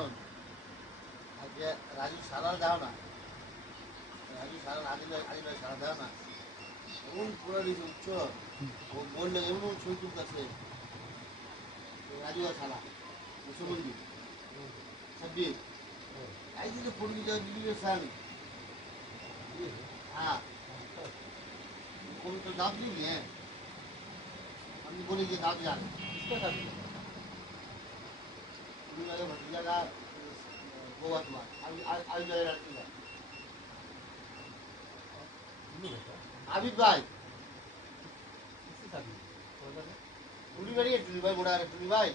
শোন আজকে রাজু সারা দাও না, রাজু সারা আদিল সারা দাও না, এমন পুরা দিয়েছে উচ্চ, ও বললে এমন ছবি তুলতেছে রাজু আর সারা মুসলমান ছাব্বিশ এই যে পড়বি ভিডিও সাল হ্যাঁ तो दाब नहीं है हम बोले कि दाब जाना किसका शादी है? लगे भतीजा का गोवा तुम्हारा आज जाए लड़की का आबिद भाई किसकी शादी है? टूली भाई टूली भाई बुढ़ा टूली भाई